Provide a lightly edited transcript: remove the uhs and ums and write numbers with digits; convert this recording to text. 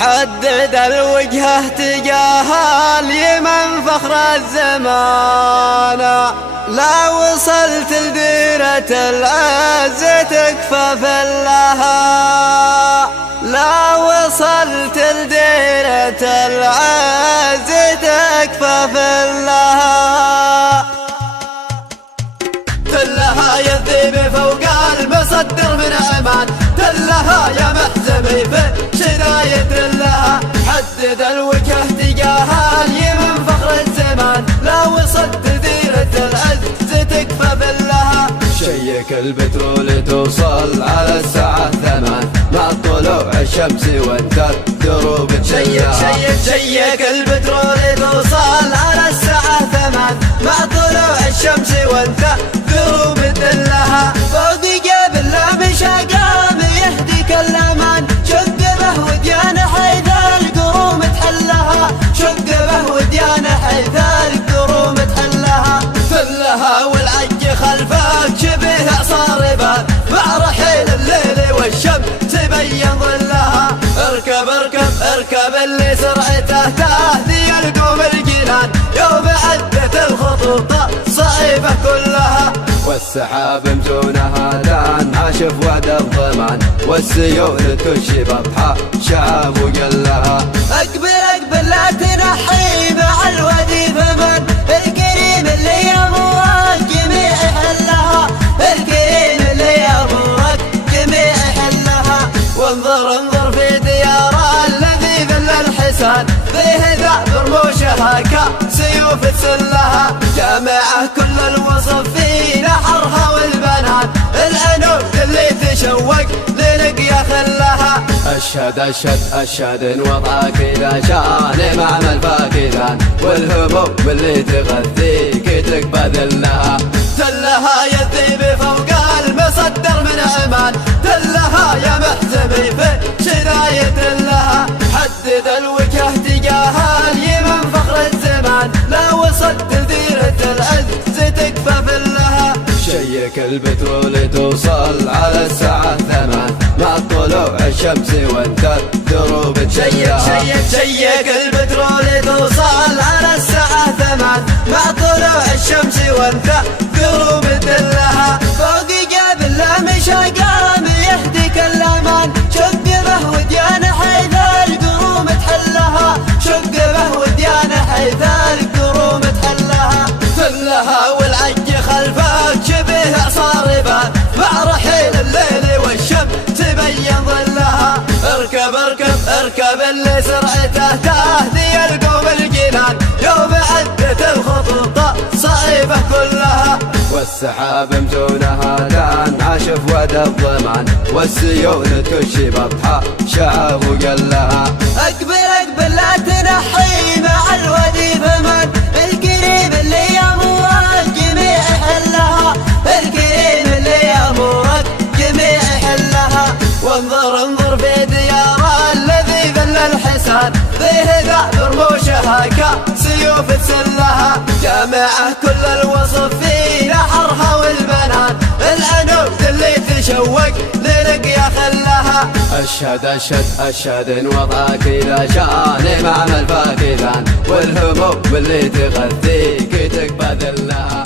حدد الوجهة تجاه اليمن فخر الزمان. لا وصلت لديرة العز تكفى في لها، لا وصلت لديرة العز تكفى في لها. تلها يا الذيب فوق المصدر من عمان، تلها يا محزمي في شراية لها. حدد الوجه تجاه اليمن فخر الزمان، لا وصلت ديرة العز تكفى باللها. شيك البترول توصل على الساعة 8 مع طلوع الشمس وانت الدروب تشيك. شيك البترول توصل على الساعة 8 مع طلوع الشمس وانت دروب تلها. فوق جبل مشى قام يهديك الأمان، شقبه وديانه حيث القروم تحلها، شقبه وديانه حيث القروم تحلها. تلها والعج خلفك شبه اعصار بال، مع رحيل الليل والشمس تبين ظلها. اركب اركب اركب اللي سرعته تهدي القوم الجنان، يوم عدت الخطوط صعيبة كلها. والسحاب مزونها دان عاشف وعد الضمان، والسيول تشي بطحة شعب وقلها. اقبل اقبل لا تنحي مع الودي فمن، الكريم اللي يامرك جميع حلها، الكريم اللي يامرك جميع حلها. وانظر انظر في ديار الذي ذل الحسان، فيه ذا برموشها كسيوف تسلها. جامعه كل الوصف في نحرها والبنان، العنود اللي تشوق للقيا خلها. أشهد أشهد أشهد وضعك إلى شان معمل فاكدان، والهموم اللي تغذيك تقبى ذلها. تلها يا الذيب فوق المصدر من عمان، تلها يا محزمي في شراية لها. حدد الوجه تجاه اليمن فخر الزمان، لا وصلت لديرة العز تكفى في لها. شيك البترول توصل على الساعة 8 مع طلوع الشمس وانت الدروب تشيها. شيك البترول توصل على الساعة 8 مع طلوع الشمس وانت دروب تلها. فوق جبل مشى قام يهديك الأمان، شقبه وديانه حيث القروم تحلها، شقبه وديانه حيث القروم تحلها. تلها والعج خلفك شبه اعصار بال، مع رحيل الليل والشمس تبين ظلها. اركب اركب اركب اللي سرعته تهدي القوم الجنان، يوم عدت الخطوط صعيبة كلها. والسحاب مزونها دان عاشف وعد الضمان، والسيول تشي بطحة شعب وقلها. اقبل اقبل لا تنحي مع الودي فمن، الكريم اللي يامرك جميع حلها، الكريم اللي يامرك جميع حلها. وانظر انظر في ديار الذي ذل الحسان، فيه ذا برموشها كسيوف تسلها. جامعه كل الوصف في نحرها والبنان، العنود اللي تشوق للقيا خلها. أشهد أشهد أشهد وضعك إلى شان معمل فاكدان، والهموم اللي تغذيك تقبى ذلها.